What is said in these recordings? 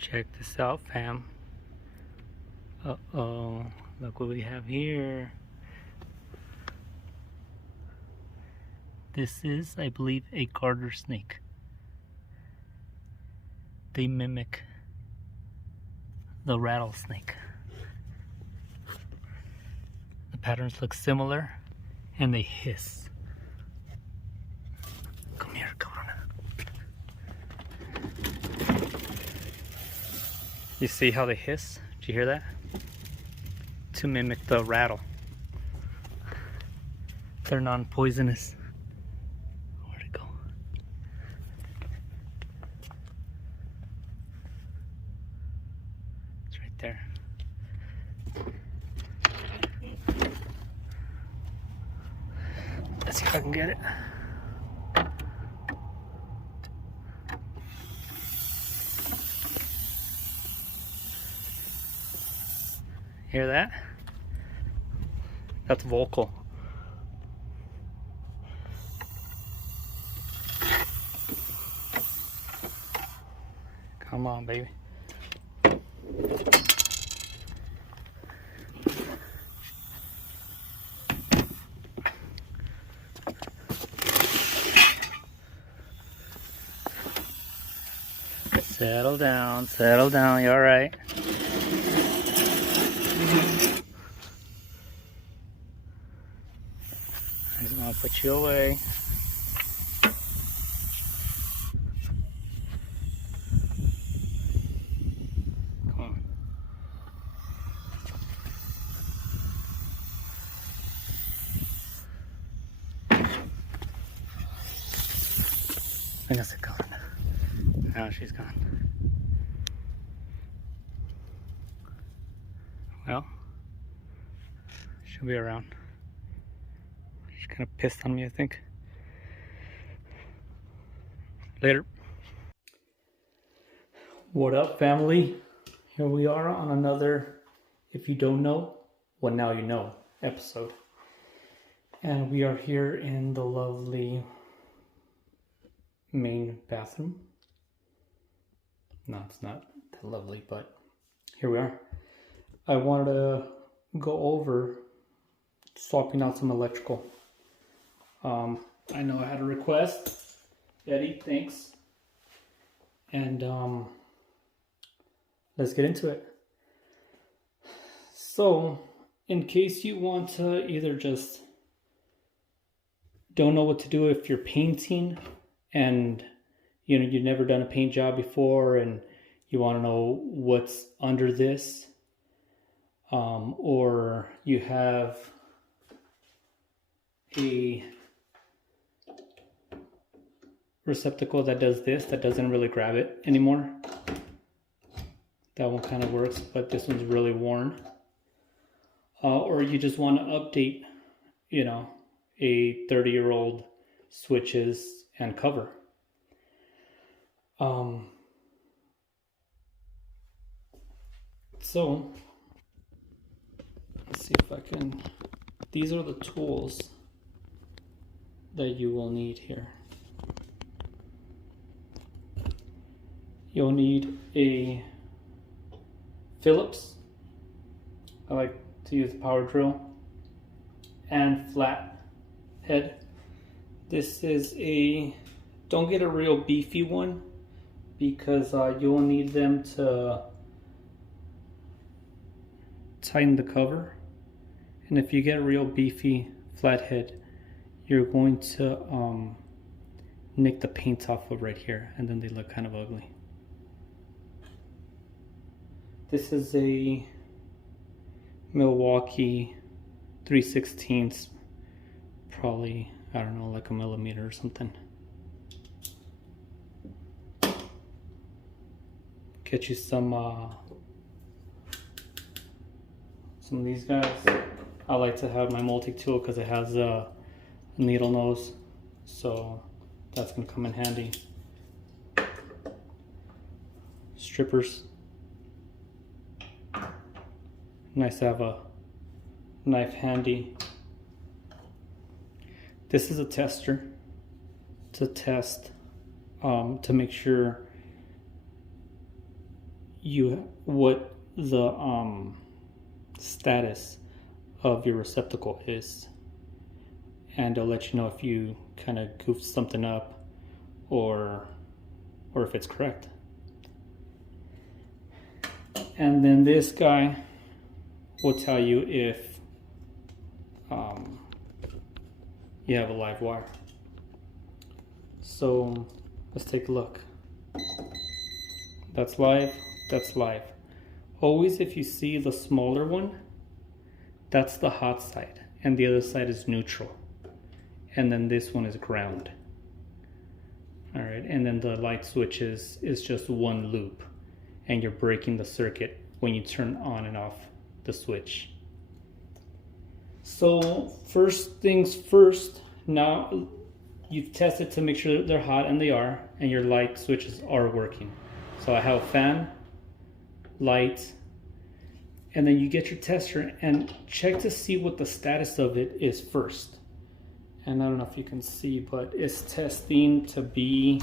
Check this out, fam. Uh-oh, look what we have here. This is, I believe, a garter snake. They mimic the rattlesnake. The patterns look similar and they hiss. Come here, cabrona. You see how they hiss? Did you hear that? To mimic the rattle. They're non-poisonous. Where'd it go? It's right there. Let's see if I can get it. Hear that? That's vocal. Come on, baby. Settle down, you alright? I just want to put you away. Come on. Véngase, cabrón. Now she's gone. Well, she'll be around. She's kind of pissed on me, I think. Later. What up, family? Here we are on another If You Don't Know, Well Now You Know episode. And we are here in the lovely main bathroom. No, it's not that lovely, but here we are. I wanted to go over swapping out some electrical. I know I had a request. Eddie, thanks. And let's get into it. So, in case you want to either just don't know what to do if you're painting and you know you've never done a paint job before and you want to know what's under this, or you have a receptacle that does this, that doesn't really grab it anymore. That one kind of works, but this one's really worn. Or you just want to update, you know, a 30-year-old switches and cover. So let's see if I can. These are the tools that you will need here. You'll need a Phillips. I like to use the power drill and flat head. This is a, don't get a real beefy one because you'll need them to tighten the cover. And if you get a real beefy flathead, you're going to nick the paint off of right here, and then they look kind of ugly. This is a Milwaukee 3/16, probably, I don't know, like a millimeter or something. Get you some of these guys. I like to have my multi-tool because it has a needle nose, so that's gonna come in handy. Strippers. Nice to have a knife handy. This is a tester to test, to make sure what the status of your receptacle is, and it'll let you know if you kind of goofed something up or if it's correct. And then this guy will tell you if you have a live wire. So let's take a look. That's live, that's live. Always, if you see the smaller one, that's the hot side, and the other side is neutral. And then this one is ground. All right, and then the light switch is just one loop, and you're breaking the circuit when you turn on and off the switch. So first things first, now you've tested to make sure that they're hot, and they are, and your light switches are working. So I have a fan, light, and then you get your tester and check to see what the status of it is first. And I don't know if you can see, but it's testing to be,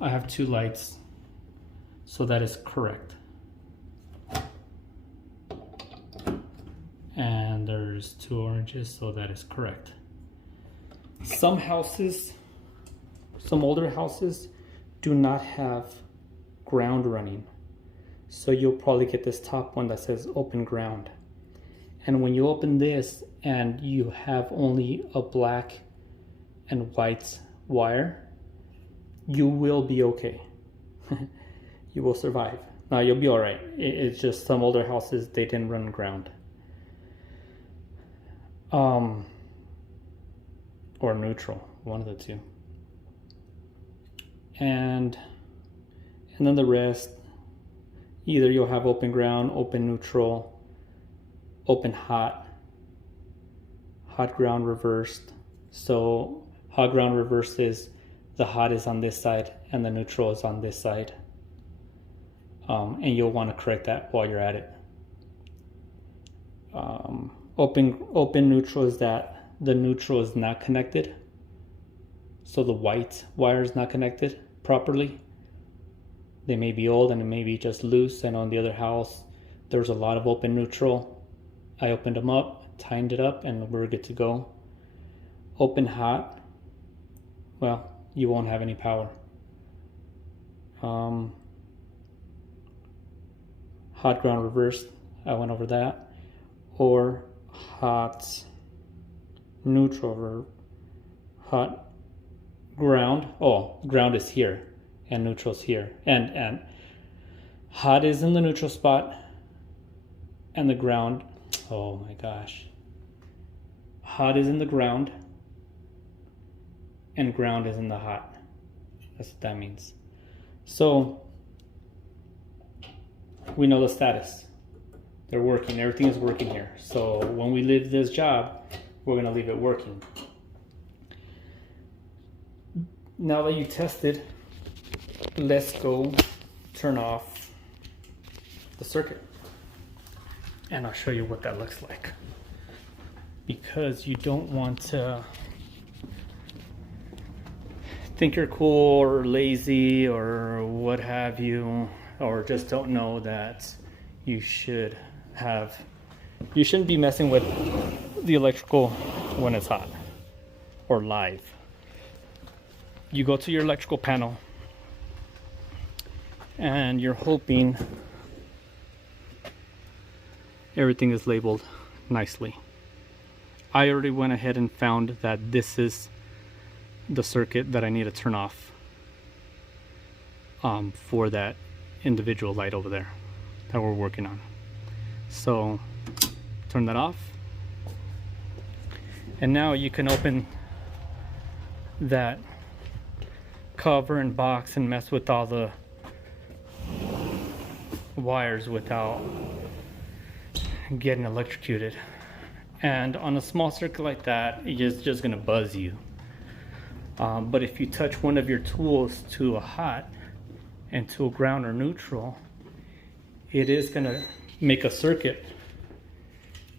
I have 2 lights, so that is correct. And there's 2 oranges, so that is correct. Some houses, some older houses, do not have ground running. So you'll probably get this top one that says open ground. And when you open this and you have only a black and white wire, you will be okay. You will survive. Now you'll be all right. It's just some older houses, they didn't run ground. Or neutral, one of the two. And then the rest, either you'll have open ground, open neutral, open hot, hot ground reversed. So hot ground reversed is the hot is on this side and the neutral is on this side. And you'll want to correct that while you're at it. Open neutral is that the neutral is not connected. So the white wire is not connected properly. They may be old and it may be just loose, and on the other house there's a lot of open neutral. I opened them up, tightened it up, and we're good to go. Open hot, well, you won't have any power. Hot ground reversed, I went over that. Or hot neutral or hot ground. Oh, ground is here and neutral's here, and hot is in the neutral spot, and the ground, oh my gosh, hot is in the ground and ground is in the hot. That's what that means. So we know the status. They're working, everything is working here. So when we leave this job, we're gonna leave it working. Now that you tested, let's go turn off the circuit. And I'll show you what that looks like. Because you don't want to think you're cool or lazy or what have you, or just don't know that you shouldn't be messing with the electrical when it's hot or live. You go to your electrical panel and you're hoping everything is labeled nicely. I already went ahead and found that this is the circuit that I need to turn off for that individual light over there that we're working on. So turn that off, and now you can open that cover and box and mess with all the wires without getting electrocuted. And on a small circuit like that, it's just gonna buzz you. But if you touch one of your tools to a hot and to a ground or neutral, it is gonna make a circuit,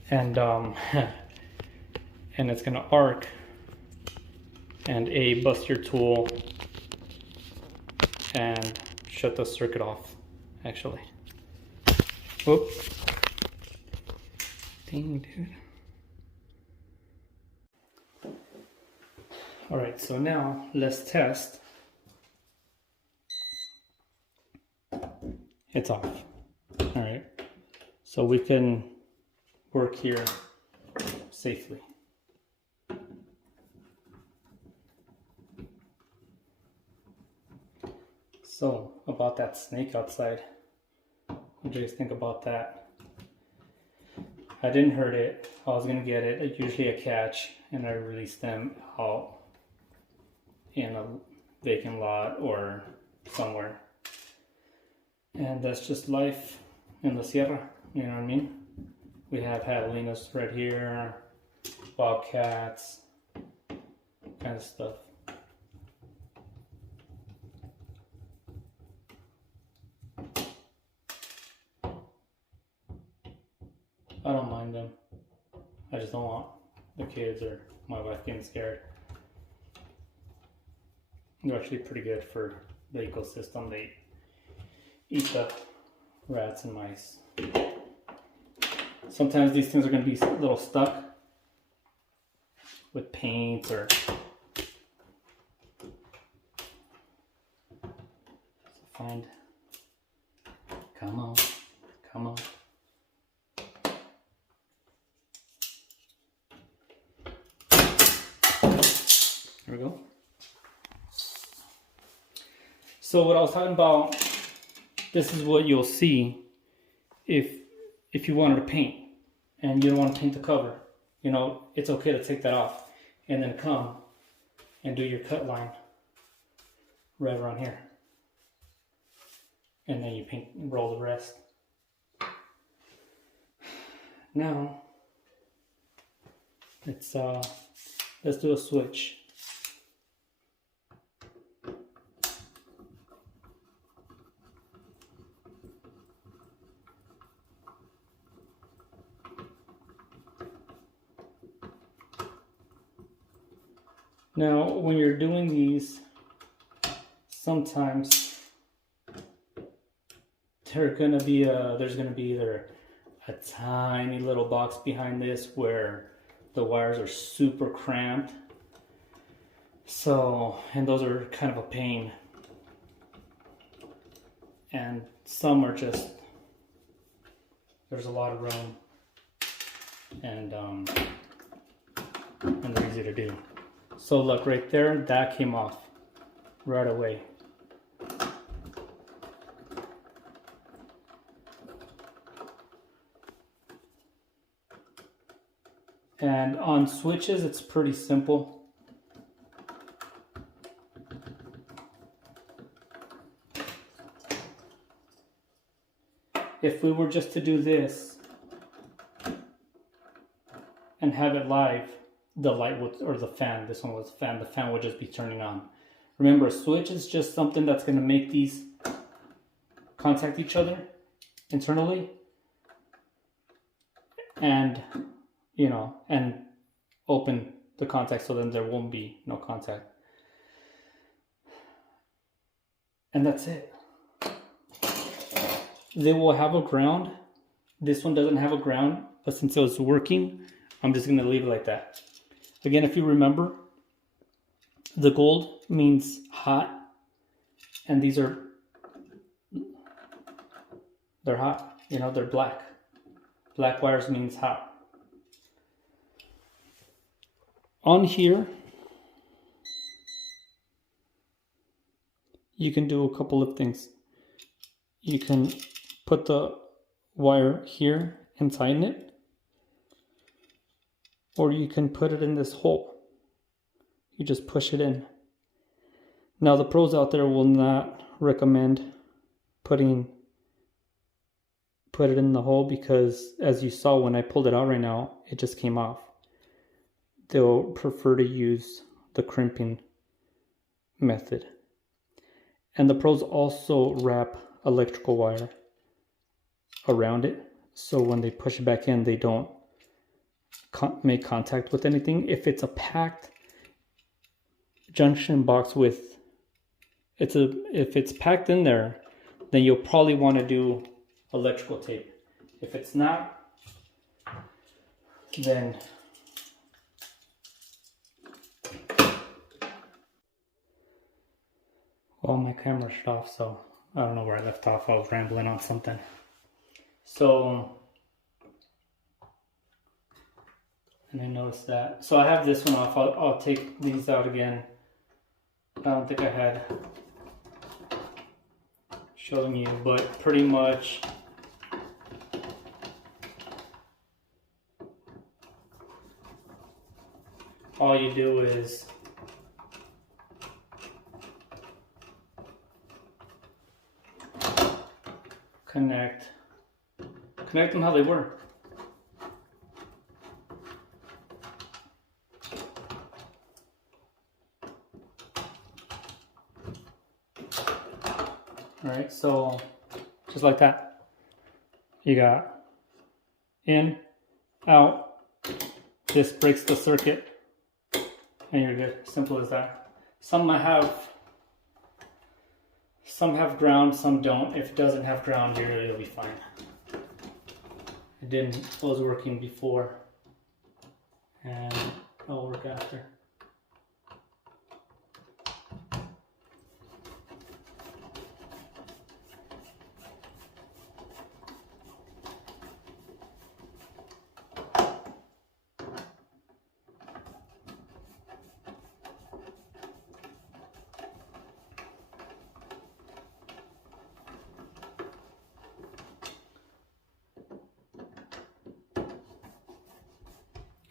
and and it's gonna arc and bust your tool and shut the circuit off actually. Whoop. Dang, dude. Alright, so now let's test. It's off. Alright, so we can work here safely. So, about that snake outside, what do you guys think about that? I didn't hurt it. I was gonna get it. Usually I catch and I release them out in a vacant lot or somewhere. And that's just life in the Sierra, you know what I mean? We have javelinas right here, bobcats, kind of stuff. I don't mind them. I just don't want the kids or my wife getting scared. They're actually pretty good for the ecosystem. They eat the rats and mice. Sometimes these things are going to be a little stuck with paint or find. Come on, come on. There we go. So what I was talking about, this is what you'll see if you wanted to paint and you don't want to paint the cover. You know, it's okay to take that off and then come and do your cut line right around here. And then you paint and roll the rest. Now, let's do a switch. Now, when you're doing these, sometimes there's gonna be either a tiny little box behind this where the wires are super cramped. So, and those are kind of a pain. And some are just, there's a lot of room, and they're easy to do. So look right there, that came off right away. And on switches, it's pretty simple. If we were just to do this and have it live, the light would, or the fan, this one was fan, the fan would just be turning on. Remember, a switch is just something that's going to make these contact each other internally and, you know, and open the contact so then there won't be no contact. And that's it. They will have a ground. This one doesn't have a ground, but since it was working, I'm just going to leave it like that. Again, if you remember, the gold means hot, and these are, they're hot, you know, they're black. Black wires means hot. On here, you can do a couple of things. You can put the wire here and tighten it, or you can put it in this hole. You just push it in. Now the pros out there will not recommend put it in the hole, because as you saw when I pulled it out right now, it just came off. They'll prefer to use the crimping method. And the pros also wrap electrical wire around it, so when they push it back in, they don't make contact with anything. If it's a packed junction box with, if it's packed in there, then you'll probably want to do electrical tape. If it's not, then well, my camera shut off, so I don't know where I left off. I was rambling on something. So, and I noticed that. So I have this one off. I'll take these out again. I don't think I had showing you, but pretty much all you do is connect them how they were. Alright, so just like that. You got in, out, this breaks the circuit, and you're good. Simple as that. Some have ground, some don't. If it doesn't have ground here, it'll be fine. It was working before, and it'll work after.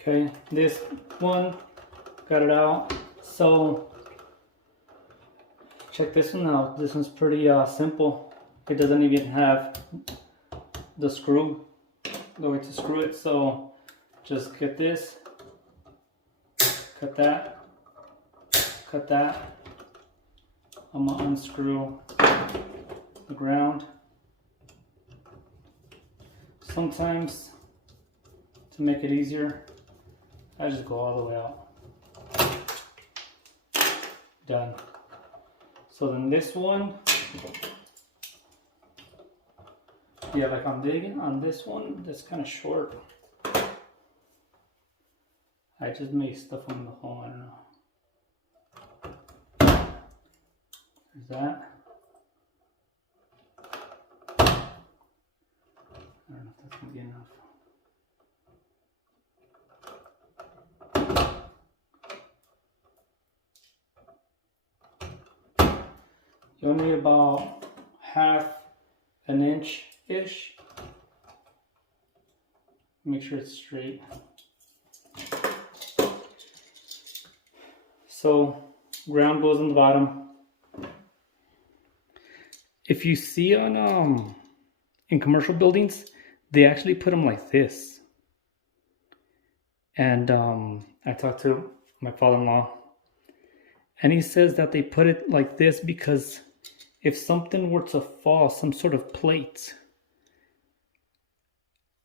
Okay, this one, got it out. So, check this one out. This one's pretty simple. It doesn't even have the screw, the way to screw it. So, just get this, cut that. I'm gonna unscrew the ground. Sometimes, to make it easier, I just go all the way out. Done. So then this one, yeah, like I'm digging on this one, that's kind of short. I just may stuff them in the hole, I don't know. There's that. I don't know if that's gonna be enough. You need about half an inch-ish. Make sure it's straight. So, ground goes on the bottom. If you see on in commercial buildings, they actually put them like this. And I talked to my father-in-law, and he says that they put it like this because if something were to fall, some sort of plate,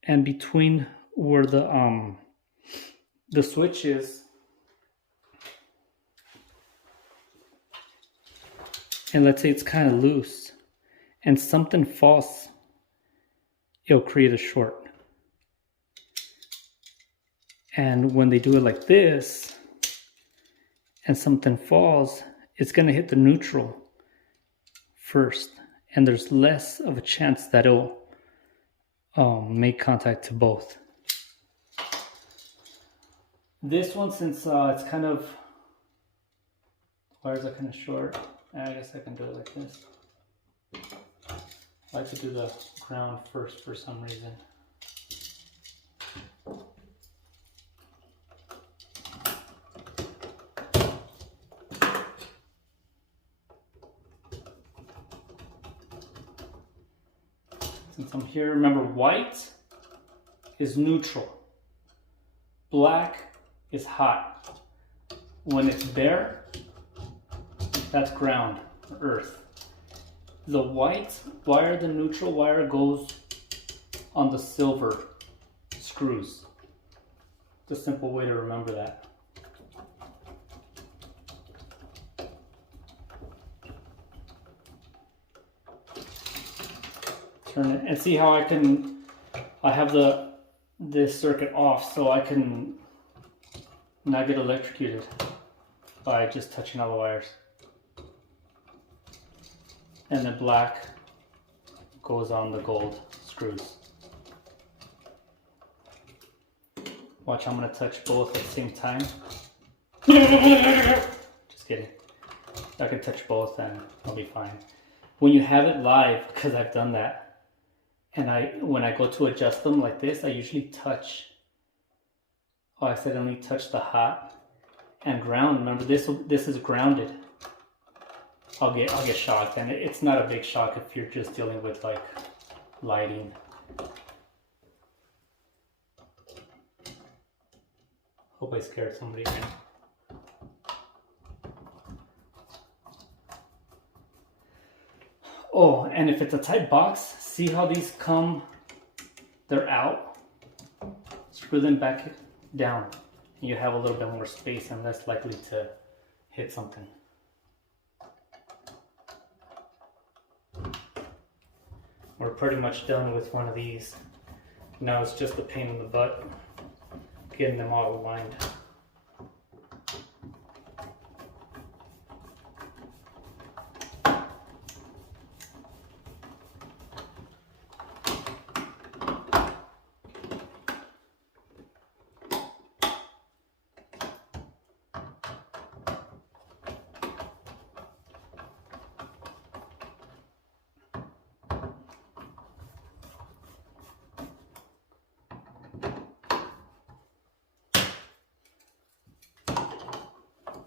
and between where the switch is, and let's say it's kind of loose, and something falls, it'll create a short. And when they do it like this, and something falls, it's going to hit the neutral first, and there's less of a chance that it'll make contact to both. This one, since it's kind of, wires are kind of short, I guess I can do it like this. I like to do the ground first for some reason. Since I'm here, remember, white is neutral. Black is hot. When it's bare, that's ground, earth. The white wire, the neutral wire, goes on the silver screws. It's a simple way to remember that. turn it and see how I have this circuit off so I can not get electrocuted by just touching all the wires. And the black goes on the gold screws. Watch, I'm gonna touch both at the same time. Just kidding. I can touch both and I'll be fine. When you have it live, because I've done that, and when I go to adjust them like this, I usually touch. Oh, I accidentally touched the hot and ground. Remember, this is grounded. I'll get shocked, and it's not a big shock if you're just dealing with like lighting. Hope I scared somebody again. Oh, and if it's a tight box, see how these come, they're out. Screw them back down. You have a little bit more space and less likely to hit something. We're pretty much done with one of these. Now it's just a pain in the butt getting them all aligned.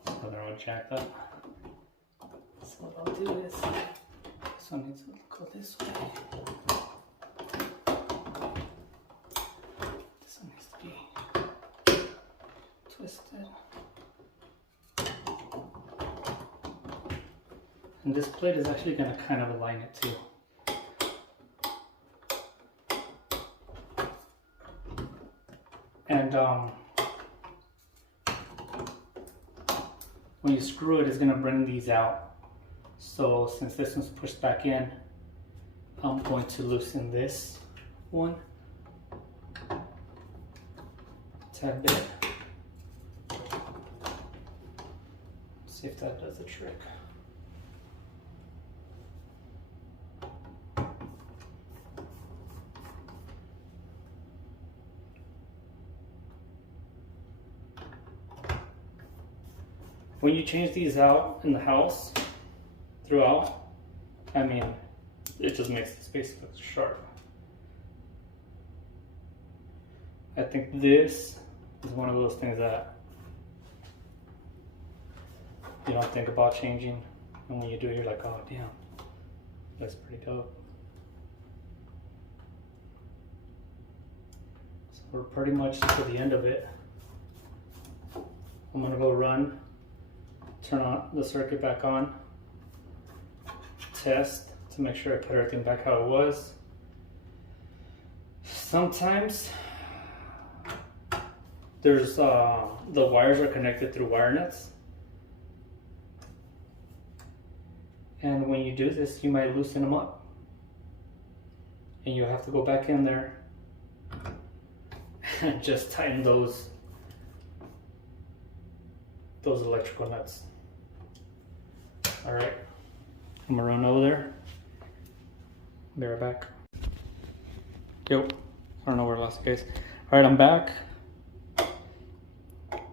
So they're all jacked up. So what I'll do is, this one needs to go this way. This one needs to be twisted. And this plate is actually going to kind of align it too. And when you screw it, it's going to bring these out. So since this one's pushed back in, I'm going to loosen this one a tad bit. See if that does the trick. When you change these out in the house, throughout, I mean, it just makes the space look sharp. I think this is one of those things that you don't think about changing, and when you do, you're like, oh damn, that's pretty dope. So we're pretty much to the end of it. I'm gonna go run, turn on the circuit back on, test to make sure I put everything back how it was. Sometimes there's the wires are connected through wire nuts, and when you do this, you might loosen them up, and you have to go back in there and just tighten those electrical nuts. All right, I'm gonna run over there. Be right back. Yo, I don't know where I lost the case. All right, I'm back.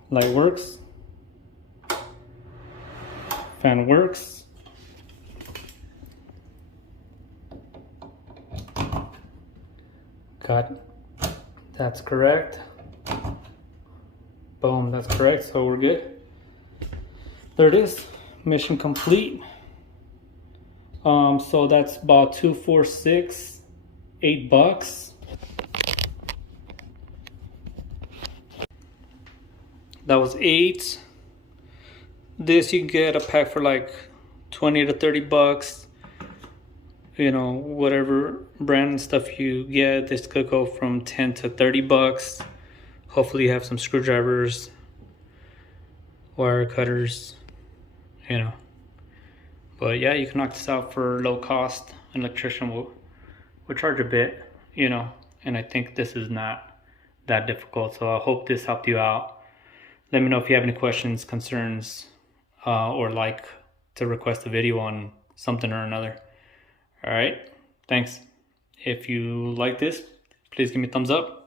Light works. Fan works. Got, that's correct. Boom, that's correct, so we're good. There it is, mission complete. So that's about $246, $8. That was 8. This you can get a pack for like 20 to 30 bucks. You know, whatever brand and stuff you get, this could go from 10 to 30 bucks. Hopefully you have some screwdrivers, wire cutters, you know. But yeah, you can knock this out for low cost. An electrician will will charge a bit, you know, and I think this is not that difficult. So I hope this helped you out. Let me know if you have any questions, concerns, or like to request a video on something or another. All right, thanks. If you like this, please give me a thumbs up.